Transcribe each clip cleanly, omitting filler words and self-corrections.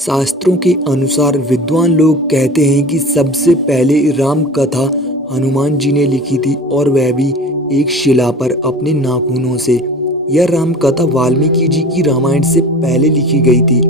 शास्त्रों के अनुसार विद्वान लोग कहते हैं कि सबसे पहले राम कथा हनुमान जी ने लिखी थी और वह भी एक शिला पर अपने नाखूनों से। यह राम कथा वाल्मीकि जी की रामायण से पहले लिखी गई थी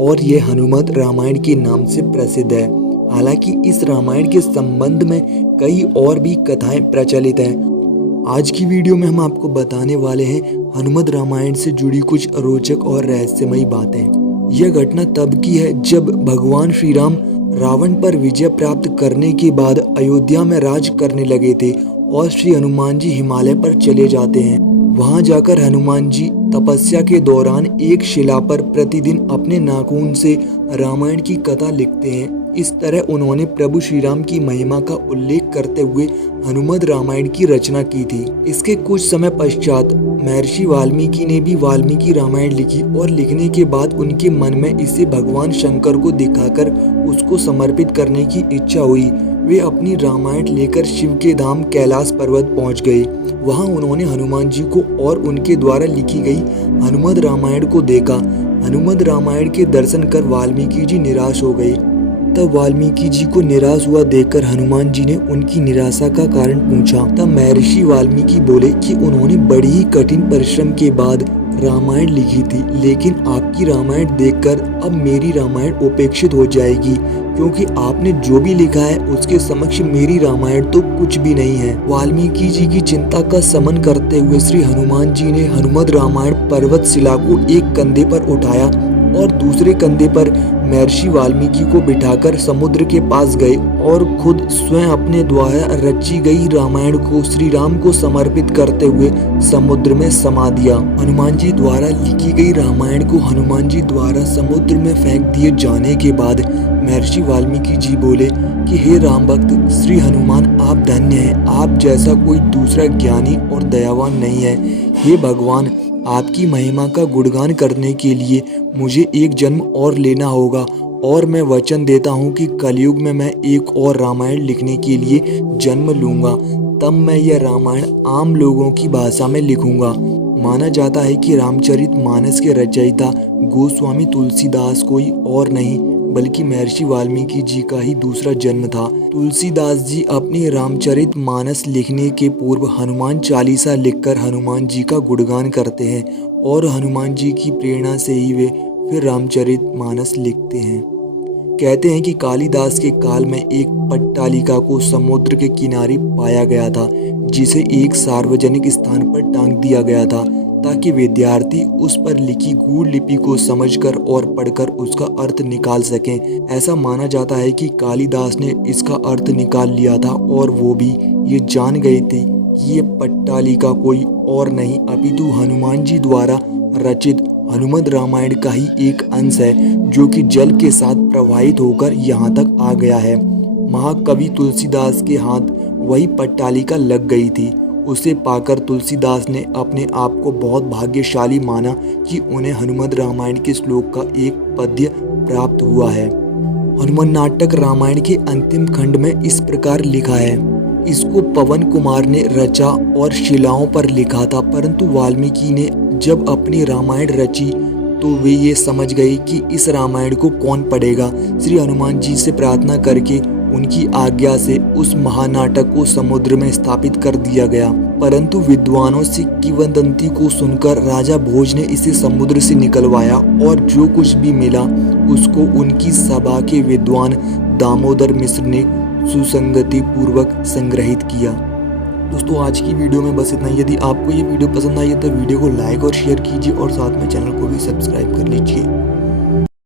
और यह हनुमत रामायण के नाम से प्रसिद्ध है। हालांकि इस रामायण के संबंध में कई और भी कथाएं प्रचलित हैं। आज की वीडियो में हम आपको बताने वाले हैं हनुमत रामायण से जुड़ी कुछ रोचक और रहस्यमयी बातें। यह घटना तब की है जब भगवान श्री राम रावण पर विजय प्राप्त करने के बाद अयोध्या में राज करने लगे थे और श्री हनुमान जी हिमालय पर चले जाते हैं। वहां जाकर हनुमान जी तपस्या के दौरान एक शिला पर प्रतिदिन अपने नाखून से रामायण की कथा लिखते हैं। इस तरह उन्होंने प्रभु श्री राम की महिमा का उल्लेख करते हुए हनुमत रामायण की रचना की थी। इसके कुछ समय पश्चात महर्षि वाल्मीकि ने भी वाल्मीकि रामायण लिखी और लिखने के बाद उनके मन में इसे भगवान शंकर को दिखाकर उसको समर्पित करने की इच्छा हुई। वे अपनी रामायण लेकर शिव के धाम कैलाश पर्वत पहुंच गए। वहां उन्होंने हनुमान जी को और उनके द्वारा लिखी गई हनुमत रामायण को देखा। हनुमत रामायण के दर्शन कर वाल्मीकि जी निराश हो गए। तब वाल्मीकि जी को निराश हुआ देखकर हनुमान जी ने उनकी निराशा का कारण पूछा। तब महर्षि वाल्मीकि बोले कि उन्होंने बड़ी ही कठिन परिश्रम के बाद रामायण लिखी थी, लेकिन आपकी रामायण देखकर अब मेरी रामायण उपेक्षित हो जाएगी, क्योंकि आपने जो भी लिखा है उसके समक्ष मेरी रामायण तो कुछ भी नहीं है। वाल्मीकि जी की चिंता का शमन करते हुए श्री हनुमान जी ने हनुमत रामायण पर्वत शिला को एक कंधे पर उठाया और दूसरे कंधे पर महर्षि वाल्मीकि को बिठाकर समुद्र के पास गए और खुद स्वयं अपने द्वारा रची गई रामायण को श्री राम को समर्पित करते हुए समुद्र में समा दिया। हनुमान जी द्वारा लिखी गई रामायण को हनुमान जी द्वारा समुद्र में फेंक दिए जाने के बाद महर्षि वाल्मीकि जी बोले कि हे राम भक्त श्री हनुमान, आप धन्य हैं। आप जैसा कोई दूसरा ज्ञानी और दयावान नहीं है। हे भगवान, आपकी महिमा का गुणगान करने के लिए मुझे एक जन्म और लेना होगा और मैं वचन देता हूँ कि कलयुग में मैं एक और रामायण लिखने के लिए जन्म लूँगा। तब मैं यह रामायण आम लोगों की भाषा में लिखूँगा। माना जाता है कि रामचरितमानस के रचयिता गोस्वामी तुलसीदास कोई और नहीं बल्कि महर्षि वाल्मीकि जी का ही दूसरा जन्म था। तुलसीदास जी अपनी रामचरितमानस लिखने के पूर्व हनुमान चालीसा लिखकर हनुमान जी का गुणगान करते हैं और हनुमान जी की प्रेरणा से ही वे फिर रामचरितमानस लिखते हैं। कहते हैं कि कालिदास के काल में एक पट्टालिका को समुद्र के किनारे पाया गया था, जिसे एक सार्वजनिक स्थान पर टांग दिया गया था ताकि विद्यार्थी उस पर लिखी गूढ़ लिपि को समझकर और पढ़कर उसका अर्थ निकाल सकें। ऐसा माना जाता है कि कालिदास ने इसका अर्थ निकाल लिया था और वो भी ये जान गए थे कि ये पट्टालिका कोई और नहीं अपितु हनुमान जी द्वारा रचित हनुमत रामायण का ही एक अंश है, जो कि जल के साथ प्रवाहित होकर यहाँ तक आ गया है। महाकवि तुलसीदास के हाथ वही पट्टालिका लग गई थी। उसे पाकर तुलसीदास ने अपने आप को बहुत भाग्यशाली माना कि उन्हें हनुमत रामायण के श्लोक का एक पद्य प्राप्त हुआ है। हनुमान नाटक रामायण के अंतिम खंड में इस प्रकार लिखा है। इसको पवन कुमार ने रचा और शिलाओं पर लिखा था, परंतु वाल्मीकि ने जब अपनी रामायण रची तो वे ये समझ गए कि इस रामायण को कौन पढ़ेगा। श्री हनुमान जी से प्रार्थना करके उनकी आज्ञा से उस महानाटक को समुद्र में स्थापित कर दिया गया, परंतु विद्वानों से किंवदंती को सुनकर राजा भोज ने इसे समुद्र से निकलवाया और जो कुछ भी मिला उसको उनकी सभा के विद्वान दामोदर मिश्र ने सुसंगति पूर्वक संग्रहित किया। दोस्तों, आज की वीडियो में बस इतना ही। यदि आपको ये वीडियो पसंद आई है तो वीडियो को लाइक और शेयर कीजिए और साथ में चैनल को भी सब्सक्राइब कर लीजिए।